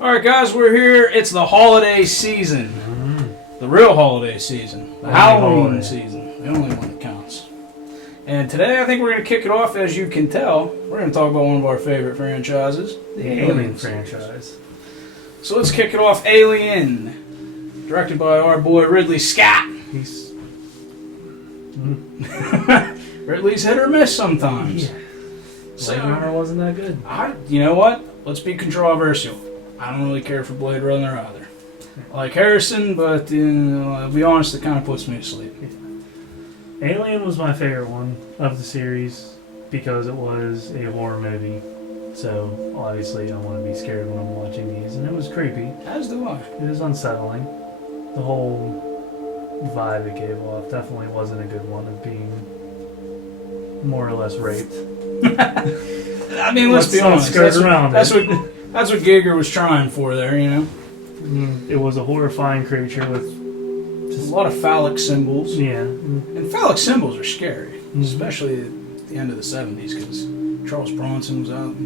Alright guys, we're here. It's the holiday season. The real holiday season. The Halloween season. The only one that counts. And today I think we're going to kick it off, as you can tell. We're going to talk about one of our favorite franchises. The Alien franchise. So let's kick it off. Alien. Directed by our boy Ridley Scott. Ridley's hit or miss sometimes. Yeah. Blade Runner wasn't that good. You know what? Let's be controversial. I don't really care for Blade Runner either. I like Harrison, but I'll be honest, it kind of puts me to sleep. Yeah. Alien was my favorite one of the series because it was a horror movie. So obviously I want to be scared when I'm watching these, and it was creepy. As do I. It was unsettling. The whole vibe it gave off definitely wasn't a good one of being more or less raped. I mean, let's be honest. That's what Giger was trying for there, you know? It was a horrifying creature with just a lot of phallic symbols. Yeah. And phallic symbols are scary, especially at the end of the 70s, because Charles Bronson was out.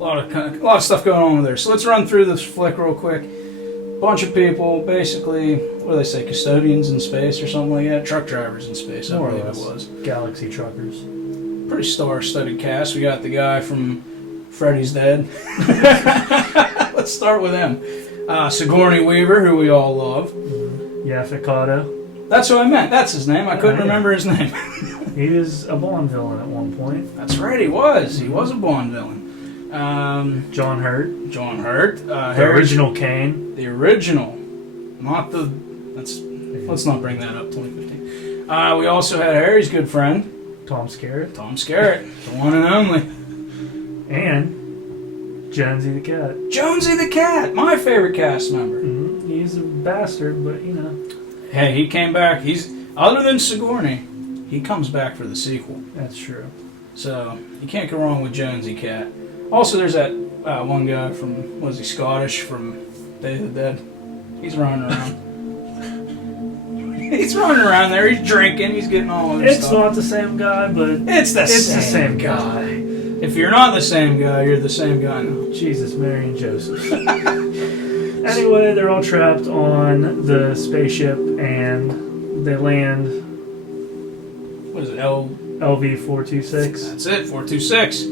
A lot of stuff going on there. So let's run through this flick real quick. Bunch of people, basically, what do they say, custodians in space or something like that? Truck drivers in space, I believe it was. Galaxy truckers. Pretty star-studded cast. We got the guy from Freddy's Dead. Let's start with him. Sigourney Weaver, who we all love. Yaphet Kotto. That's what I meant. That's his name. I couldn't remember his name. He was a Bond villain at one point. That's right, he was. He was a Bond villain. John Hurt. John Hurt. The original Kane. The original. Not the... Let's not bring that up, 2015. We also had Harry's good friend. Tom Skerritt. Tom Skerritt. The one and only. And Jonesy the Cat. Jonesy the Cat, my favorite cast member. He's a bastard, but you know. Hey, he came back. He's other than Sigourney, he comes back for the sequel. That's true. So you can't go wrong with Jonesy Cat. Also, there's that one guy from, was he Scottish, from Day of the Dead? He's running around. He's running around there. He's drinking. He's getting all this stuff. It's not the same guy, but it's the same guy. If you're not the same guy, you're the same guy now. Jesus, Mary and Joseph. Anyway, they're all trapped on the spaceship, and they land. What is it? LV-426. That's it. 426.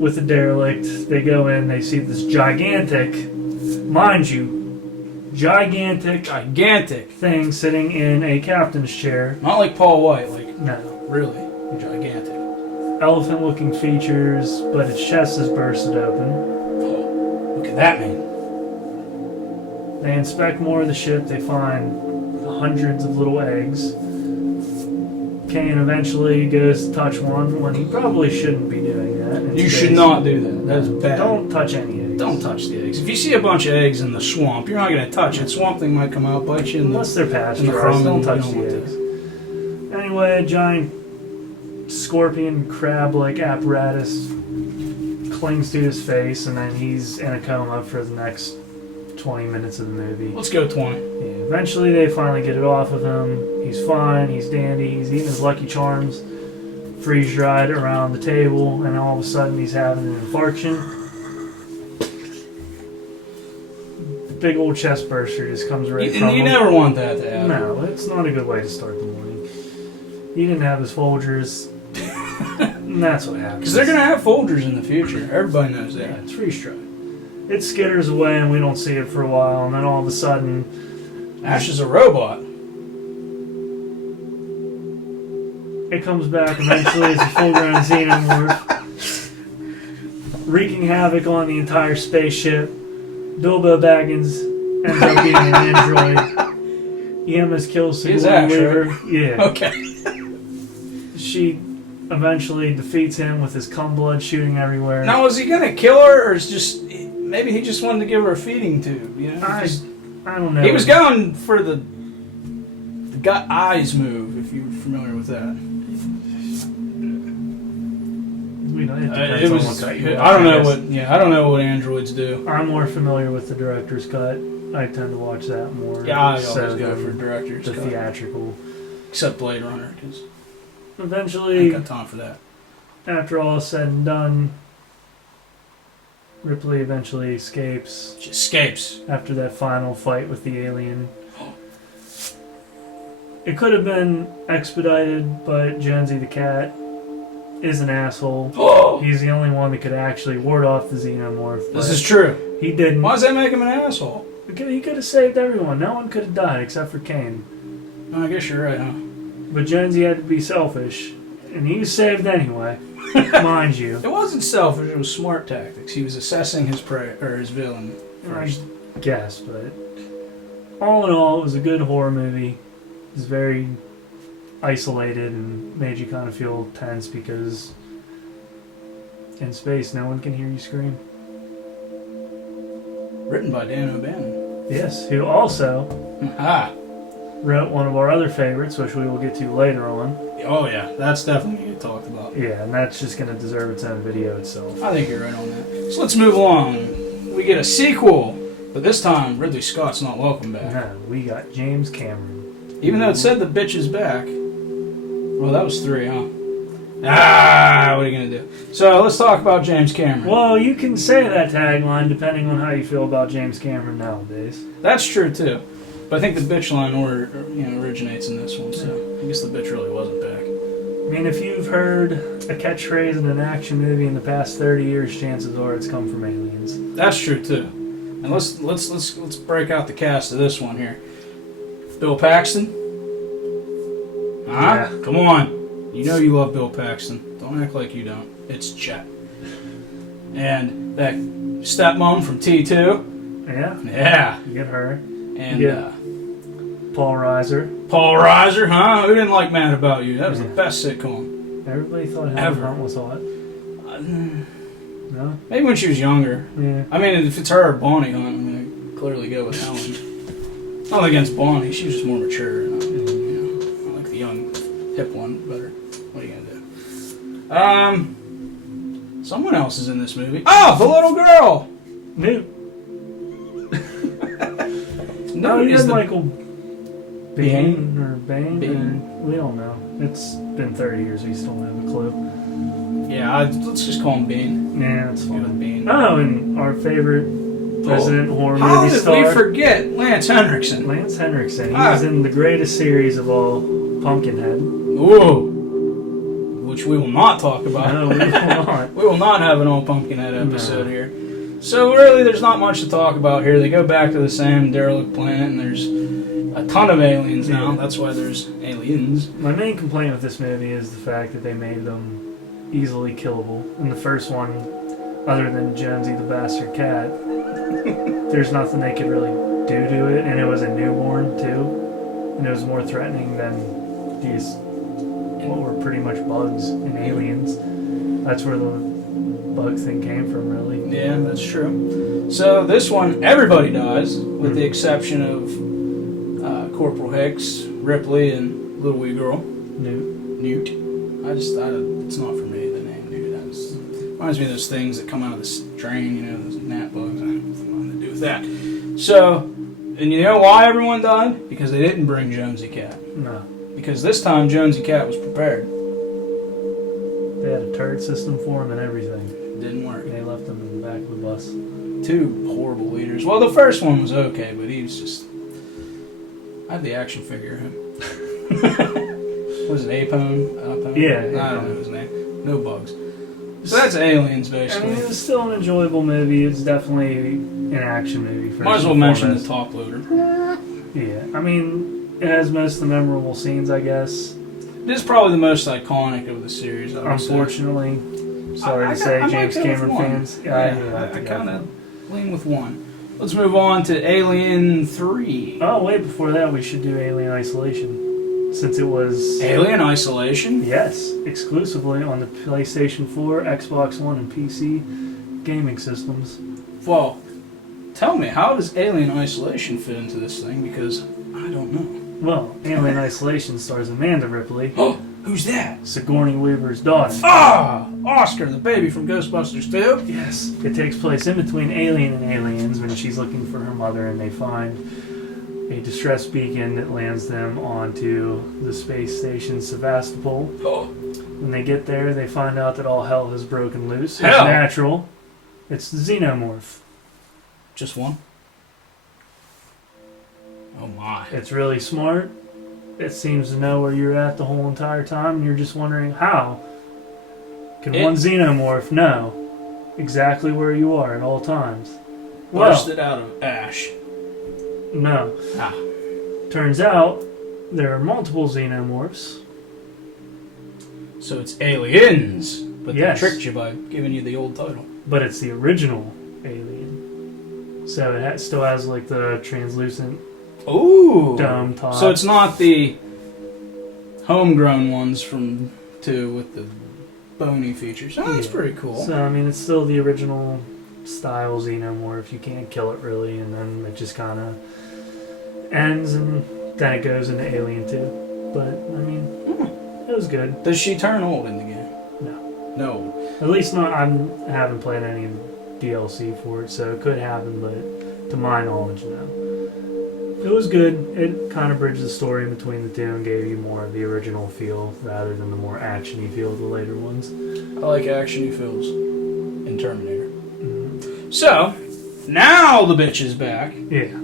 With the derelict, they go in. They see this gigantic, mind you, gigantic thing sitting in a captain's chair. Not like Paul White, like no, really gigantic. Elephant-looking features, but its chest is bursted open. Oh, look at that man. They inspect more of the ship. They find hundreds of little eggs. Kane eventually goes to touch one when he probably shouldn't be doing that. You should not do that. That's bad. Don't touch any eggs. Don't touch the eggs. If you see a bunch of eggs in the swamp, you're not going to touch it. Swamp thing might come out, bite you. Unless they're pasteurized, don't touch the eggs. Anyway, a giant scorpion crab-like apparatus clings to his face, and then he's in a coma for the next 20 minutes of the movie. Let's go 20. Yeah, eventually they finally get it off of him. He's fine, he's dandy, he's eating his Lucky Charms, freeze-dried around the table, and all of a sudden he's having an infarction. Big old chest burster just comes right from him. You never want that to happen. No, it's not a good way to start the morning. He didn't have his Folgers. And that's what happens. Because they're going to have Folgers in the future. Everybody knows that. Yeah, it's freeze-dried. It skitters away and we don't see it for a while, and then all of a sudden... Ash is a robot. It comes back eventually as a full-grown xenomorph, wreaking havoc on the entire spaceship. Bilbo Baggins ends up being an android. He almost kills Sigourney Weaver. Right? Yeah. Okay. She eventually defeats him with his cum blood shooting everywhere. Now, was he going to kill her, or is just... Maybe he just wanted to give her a feeding tube, you know? I don't know. He was going for the gut eyes move, if you're familiar with that. I don't know what androids do. I'm more familiar with the director's cut. I tend to watch that more. Yeah, I always go for director's cut. The theatrical. Except Blade Runner, because eventually, I ain't got time for that. After all is said and done, Ripley eventually escapes. She escapes. After that final fight with the alien. It could have been expedited, but Jonesy the cat is an asshole. He's the only one that could actually ward off the xenomorph. This is true. He didn't. Why does that make him an asshole? He could have saved everyone. No one could have died except for Kane. No, I guess you're right, huh? But Jonesy had to be selfish, and he was saved anyway, mind you. It wasn't selfish. It was smart tactics. He was assessing his prey or his villain first. I guess, but all in all, it was a good horror movie. It was very isolated and made you kind of feel tense because in space, no one can hear you scream. Written by Dan O'Bannon. Yes, who also wrote one of our other favorites, which we will get to later on. Oh yeah, that's definitely going to get talked about. Yeah, and that's just going to deserve its own video itself. I think you're right on that. So let's move along. We get a sequel, but this time Ridley Scott's not welcome back. No, we got James Cameron. Even though it said the bitch is back. Well, that was 3, huh? What are you going to do? So let's talk about James Cameron. Well, you can say that tagline depending on how you feel about James Cameron nowadays. That's true too. But I think the bitch line originates in this one, so I guess the bitch really wasn't back. I mean, if you've heard a catchphrase in an action movie in the past 30 years, chances are it's come from aliens. That's true too. And let's break out the cast of this one here. Bill Paxton. Yeah. Come on. You know you love Bill Paxton. Don't act like you don't. It's Chet. And that stepmom from T2. Yeah. Yeah. You get her. And Paul Reiser. Paul Reiser, huh? Who didn't like Mad About You? That was the best sitcom. Everybody thought Helen Hunt was hot. No? Maybe when she was younger. Yeah. I mean, if it's her or Bonnie Hunt, I'm going to clearly go with Helen. Not against Bonnie. She was just more mature. And, I like the young, hip one better. What are you going to do? Someone else is in this movie. Oh, the little girl! Newt. No, he is did the... Michael Bain or Bain? We don't know. It's been 30 years. We still don't have a clue. Yeah, let's just call him Bean. Yeah, that's Go with fine. Bean. Oh, and our favorite Resident horror How movie did star. we forget Lance Henriksen? Lance Henriksen. He was in the greatest series of all, Pumpkinhead. Ooh. Which we will not talk about. No, we will not. We will not have an old Pumpkinhead episode here. So really, there's not much to talk about here. They go back to the same derelict planet, and there's a ton of aliens now. That's why there's aliens. My main complaint with this movie is the fact that they made them easily killable. In the first one, other than Jonesy the bastard cat, there's nothing they could really do to it, and it was a newborn too, and it was more threatening than these what were pretty much bugs and aliens. That's where the bug thing came from, really. Yeah, that's true. So this one, everybody dies, with the exception of Corporal Hicks, Ripley, and Little Wee Girl. Newt. It's not for me, the name Newt. Reminds me of those things that come out of the drain, those gnat bugs. I don't have nothing to do with that. So, and you know why everyone died? Because they didn't bring Jonesy Cat. No. Because this time Jonesy Cat was prepared. They had a turret system for him and everything. It didn't work. They left him in the back of the bus. 2 horrible leaders. Well, the first one was okay, but he was just... I had the action figure of him. Was it Apone? Yeah. I don't know his name. No bugs. So that's Aliens, basically. I mean, it was still an enjoyable movie. It's definitely an action movie. Might as well mention the top loader. Yeah. I mean, it has most of the memorable scenes, I guess. This is probably the most iconic of the series, I would Unfortunately. Sorry to say, James Cameron fans. I kind of lean with 1. Let's move on to Alien 3. Oh, wait, before that, we should do Alien Isolation. Since it was... Alien Isolation? Yes, exclusively on the PlayStation 4, Xbox One, and PC gaming systems. Well, tell me, how does Alien Isolation fit into this thing? Because I don't know. Well, Alien Isolation stars Amanda Ripley. Oh, who's that? Sigourney Weaver's daughter. Ah! Oscar, the baby from Ghostbusters 2? Yes. It takes place in between Alien and Aliens when she's looking for her mother and they find a distress beacon that lands them onto the space station Sevastopol. Oh. When they get there, they find out that all hell has broken loose. It's Hell? natural. It's the xenomorph. Just one? Oh my. It's really smart. It seems to know where you're at the whole entire time, and you're just wondering how can one xenomorph know exactly where you are at all times? Bursted out of ash. No. Ah. Turns out there are multiple xenomorphs. So it's aliens, but Yes. they tricked you by giving you the old title. But it's the original alien. So it still has like the translucent Ooh. dome top. So it's not the homegrown ones from 2 with the bony features. Oh, that's pretty cool. So, I mean, it's still the original style xenomorph. You can't kill it really, and then it just kind of ends, and then it goes into Alien 2. But, I mean, it was good. Does she turn old in the game? No. No. At least not. I haven't played any DLC for it, so it could happen, but to my knowledge, no. It was good. It kind of bridged the story between the two and gave you more of the original feel rather than the more action-y feel of the later ones. I like action-y feels in Terminator. Mm-hmm. So, now the bitch is back. Yeah.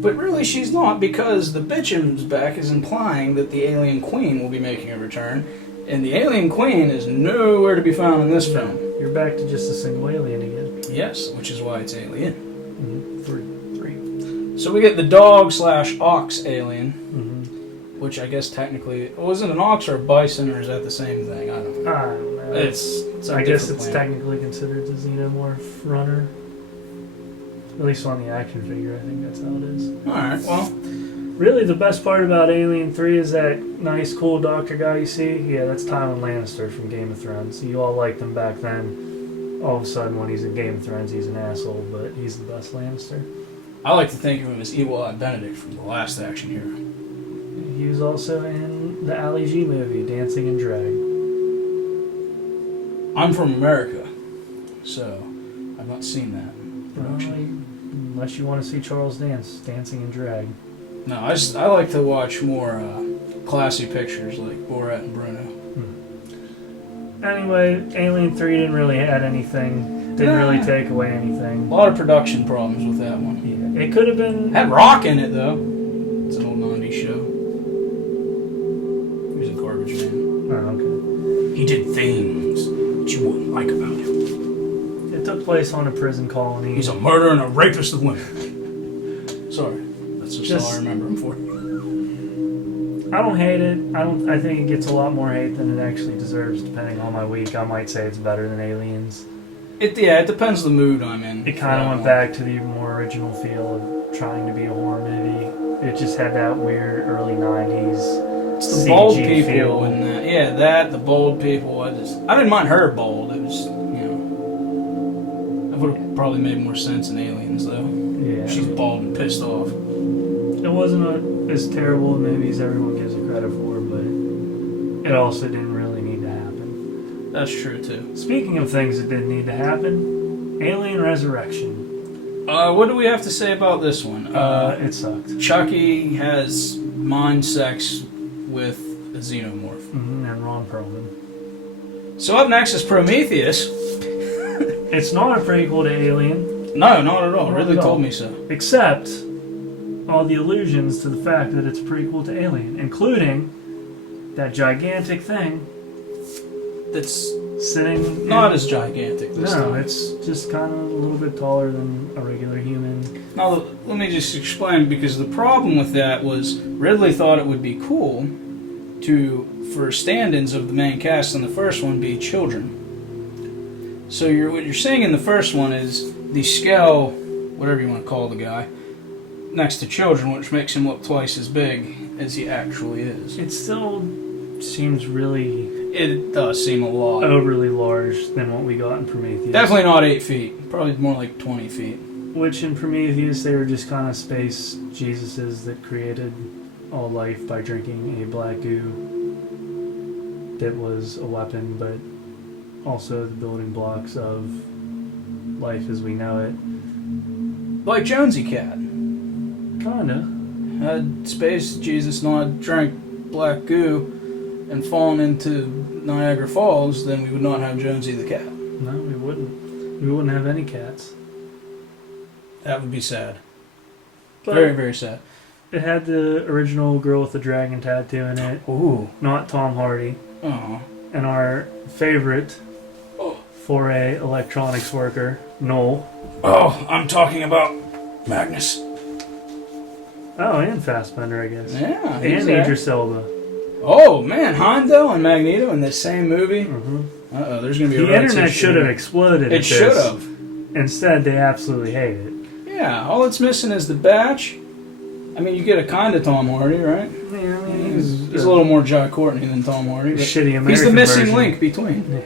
But really she's not, because the bitch is back is implying that the alien queen will be making a return. And the alien queen is nowhere to be found in this film. You're back to just a single alien again. Yes, which is why it's Alien. Mm-hmm. 3. So we get the dog/ox alien, Mm-hmm. which I guess technically... Was it an ox or a bison, or is that the same thing? I don't know. I don't know. It's I guess it's planet. technically considered the xenomorph runner. At least on the action figure, I think that's how it is. Alright, well... Really, the best part about Alien 3 is that nice, cool doctor guy you see. Yeah, that's Tywin Lannister from Game of Thrones. You all liked him back then. All of a sudden, when he's in Game of Thrones, he's an asshole, but he's the best Lannister. I like to think of him as Evil Eye Benedict from The Last Action Hero. He was also in the Ali G movie, Dancing in Drag. I'm from America, so I've not seen that production. Unless you want to see Charles dance, Dancing in Drag. No, I like to watch more classy pictures like Borat and Bruno. Anyway, Alien 3 didn't really add anything. Didn't really take away anything. A lot of production problems with that one. Yeah, it could have been... Had rock in it, though. It's an old 90s show. He was a garbage man. Oh, okay. He did things that you wouldn't like about him. It took place on a prison colony. He's a murderer and a rapist of women. Sorry. That's just all I remember him for. I don't hate it. I think it gets a lot more hate than it actually deserves, depending on my week. I might say it's better than Aliens. It depends the mood I'm in. It kind of went back to the more original feel of trying to be a horror movie. It just had that weird early 90s It's the CG bold people feel. and that. Yeah, the bold people. I didn't mind her bold. It was, that would have probably made more sense in Aliens, though. Yeah. She's bald and pissed off. It wasn't as terrible a movie as everyone gives it credit for, but it also didn't really need to happen. That's true, too. Speaking of things that didn't need to happen, Alien Resurrection. What do we have to say about this one? It sucked. Chucky has mind sex with a xenomorph. Mm-hmm, and Ron Perlman. So up next is Prometheus. It's not a prequel to Alien, No, not at all. Not Ridley at all. told me so. except all the allusions to the fact that it's a prequel to Alien, including that gigantic thing That's sitting... not as gigantic this No, time. it's just kind of a little bit taller than a regular human. Now, let me just explain, because the problem with that was Ridley thought it would be cool for stand-ins of the main cast in the first one be children. So what you're seeing in the first one is the scale, whatever you want to call the guy, next to children, which makes him look twice as big as he actually is. It still seems really It does seem a lot. overly large than what we got in Prometheus. Definitely not 8 feet. Probably more like 20 feet. Which in Prometheus, they were just kind of space Jesuses that created all life by drinking a black goo that was a weapon, but also the building blocks of life as we know it. Like Jonesy Cat. Kinda. Had Space Jesus not drank black goo and fallen into Niagara Falls, then we would not have Jonesy the Cat. No, we wouldn't. We wouldn't have any cats. That would be sad. But Very, very sad. it had the original girl with the dragon tattoo in it, Ooh. not Tom Hardy. Oh. And our favorite foray electronics worker, Noel. Oh, I'm talking about Magnus. Oh, and Fassbender, I guess. Yeah. And he's there. Idris Elba. Oh, man. Heimdall and Magneto in the same movie? Mm-hmm. Uh-oh, there's going to be a The rights internet issue. should have exploded. It should have. Instead, they absolutely hate it. Yeah, all it's missing is the batch. I mean, you get a kind of Tom Hardy, right? Yeah, I mean, He's a little more Jai Courtney than Tom Hardy. but shitty American He's the missing version. link between. Yeah.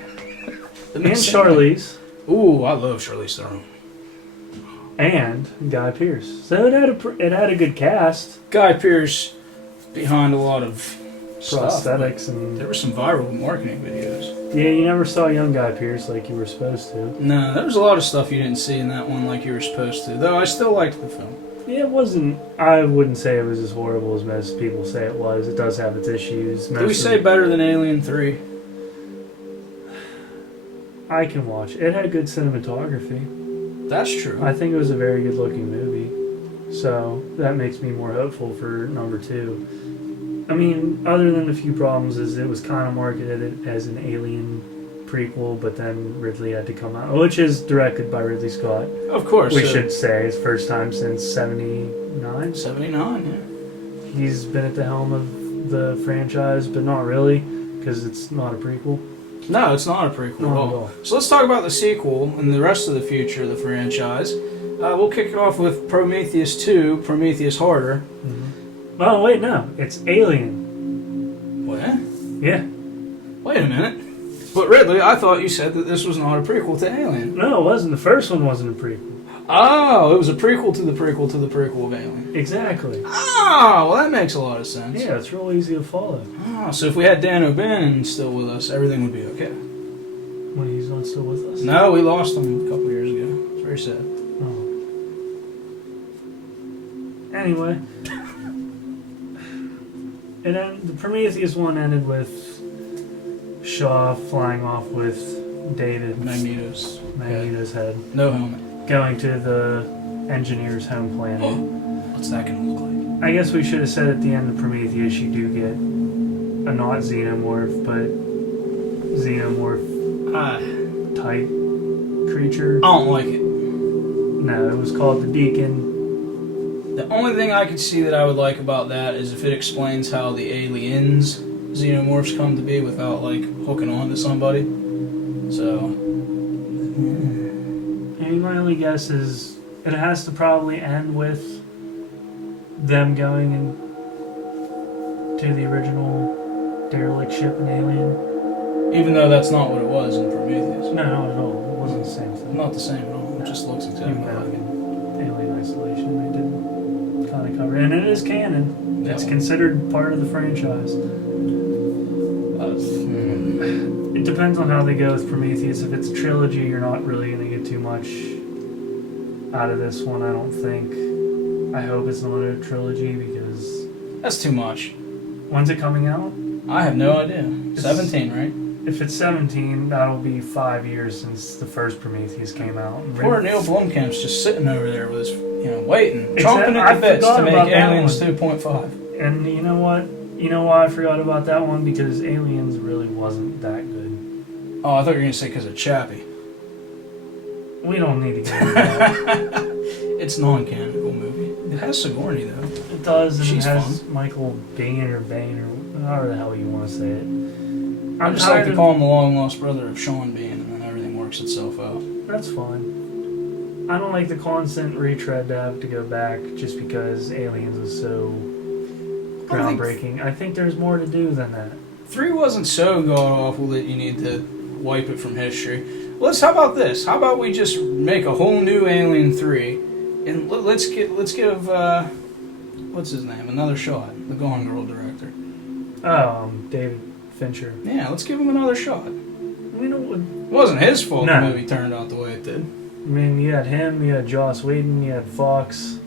The And missing Charlize. link. Ooh, I love Charlize Theron. And Guy Pearce. So it had a good cast. Guy Pearce behind a lot of stuff. Prosthetics and... There were some viral marketing videos. Yeah, you never saw young Guy Pearce like you were supposed to. No, there was a lot of stuff you didn't see in that one like you were supposed to. Though I still liked the film. Yeah, it wasn't... I wouldn't say it was as horrible as most people say it was. It does have its issues. Did we say better than Alien 3? I can watch. It had good cinematography. That's true. I think it was a very good looking movie. So that makes me more hopeful for number 2. I mean, other than a few problems, is it was kind of marketed as an Alien prequel, but then Ridley had to come out, which is directed by Ridley Scott. Of course. We should say his first time since 79. 79, yeah. He's been at the helm of the franchise, but not really, because it's not a prequel. No, it's not a prequel at all. So let's talk about the sequel and the rest of the future of the franchise. We'll kick it off with Prometheus 2, Prometheus Harder. Mm-hmm. Oh, wait, no. It's Alien. What? Yeah. Wait a minute. But Ridley, I thought you said that this was not a prequel to Alien. No, it wasn't. The first one wasn't a prequel. Oh, it was a prequel to the prequel to the prequel of Alien. Exactly. Oh, well that makes a lot of sense. Yeah, it's real easy to follow. Oh, so if we had Dan O'Bannon still with us, everything would be okay. When he's not still with us? No, we lost him a couple years ago. It's very sad. Oh. Anyway. And then the Prometheus one ended with Shaw flying off with David Magneto's head, no helmet, going to the engineer's home planet. What's that gonna look like? I guess we should have said at the end of Prometheus you do get a not xenomorph, but xenomorph type creature. I don't like it. No, it was called the Deacon. The only thing I could see that I would like about that is if it explains how the aliens xenomorphs come to be without like hooking on to somebody. So And my only guess is it has to probably end with them going to the original derelict ship in Alien. even though that's not what it was in Prometheus. No, not at all. It wasn't the same thing. Not the same at all. It just looks exactly Even like back it. in Alien Isolation, they did kind of cover, and it is canon. Yeah. It's considered part of the franchise. It depends on how they go with Prometheus. If it's a trilogy, you're not really going to get too much out of this one, I don't think. I hope it's not a trilogy because... That's too much. When's it coming out? I have no idea. 17, right? If it's 17, that'll be 5 years since the first Prometheus came out. Poor Neil Blomkamp's just sitting over there with his, waiting, Except chomping I at the bits forgot to make about that Aliens one. 2.5. And you know what? You know why I forgot about that one? Because Aliens really wasn't that good. Oh, I thought you were going to say because of Chappie. We don't need to get into that. It's non-canonical movie. It has Sigourney, though. It does, and She's it has fun. Michael Biehn or however the hell you want to say it. I just like to call him the long-lost brother of Sean Bean, and then everything works itself out. That's fine. I don't like the constant retread to have to go back just because Aliens was so groundbreaking. I think there's more to do than that. 3 wasn't so god-awful that you need to wipe it from history. How about this? How about we just make a whole new Alien 3, and let's give what's his name, another shot, the Gone Girl director. David Fincher. Yeah, let's give him another shot. You know, It wasn't his fault No. the movie turned out the way it did. I mean, you had him, you had Joss Whedon, you had Fox.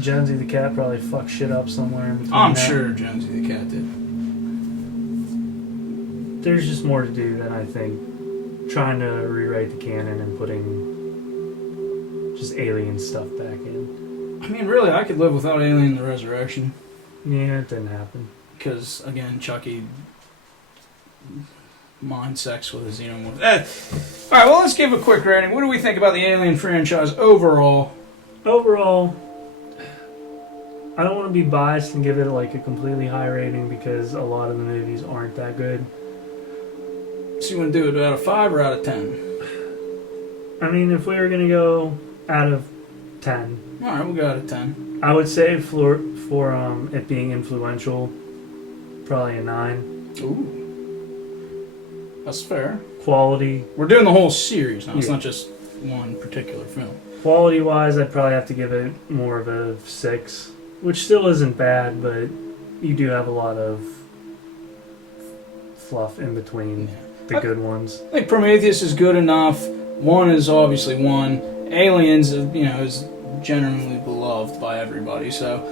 Jonesy the Cat probably fucked shit up somewhere in between. I'm that. sure Jonesy the Cat did. There's just more to do than I think trying to rewrite the canon and putting just alien stuff back in. I mean, really, I could live without Alien the Resurrection. Yeah, it didn't happen. Because, again, Chucky mind sex with a xenomorph. Alright, well, let's give a quick rating. What do we think about the Alien franchise overall? Overall, I don't want to be biased and give it like a completely high rating because a lot of the movies aren't that good. So you want to do it out of 5 or out of 10? I mean, if we were going to go out of 10, Alright, we'll go out of 10. I would say for it being influential, probably a 9. Ooh. That's fair. Quality. We're doing the whole series now. It's Yeah. not just one particular film. Quality-wise, I'd probably have to give it more of a 6, which still isn't bad, but you do have a lot of fluff in between the good ones. I think Prometheus is good enough. 1 is obviously 1. Aliens, is generally beloved by everybody. So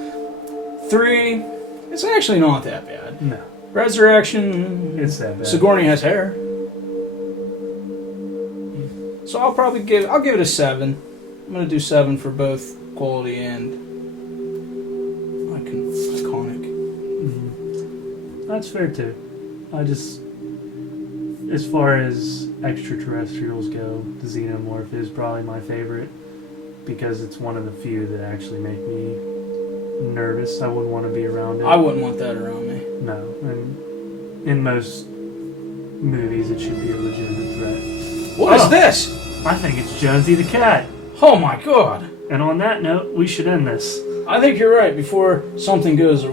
3, it's actually not that bad. No. Resurrection, It's that bad. Sigourney has hair. So I'll give it a 7. I'm gonna do 7 for both quality and iconic. Mm-hmm. That's fair too. As far as extraterrestrials go, the xenomorph is probably my favorite because it's one of the few that actually make me nervous. I wouldn't want to be around it. I wouldn't want that around me. No, and in most movies it should be a legitimate threat. What is this? I think it's Jonesy the cat. Oh my god. And on that note, we should end this. I think you're right, before something goes...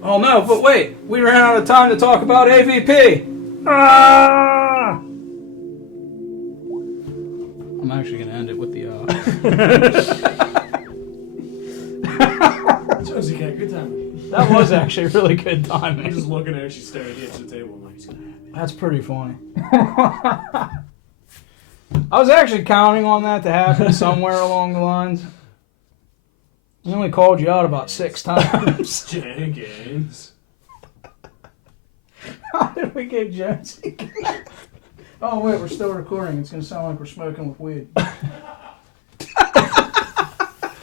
Oh no, but wait, we ran out of time to talk about AVP! Ah! I'm actually going to end it with the... Josie Cat, good time. That was actually a really good I'm timing. just looking at her, she's staring at the edge of the table. I'm like, he's gonna have it. That's pretty funny. I was actually counting on that to happen somewhere along the lines. I only called you out about 6 times. Jenkins. How did we get Jonesy? Oh wait, we're still recording. It's going to sound like we're smoking with weed.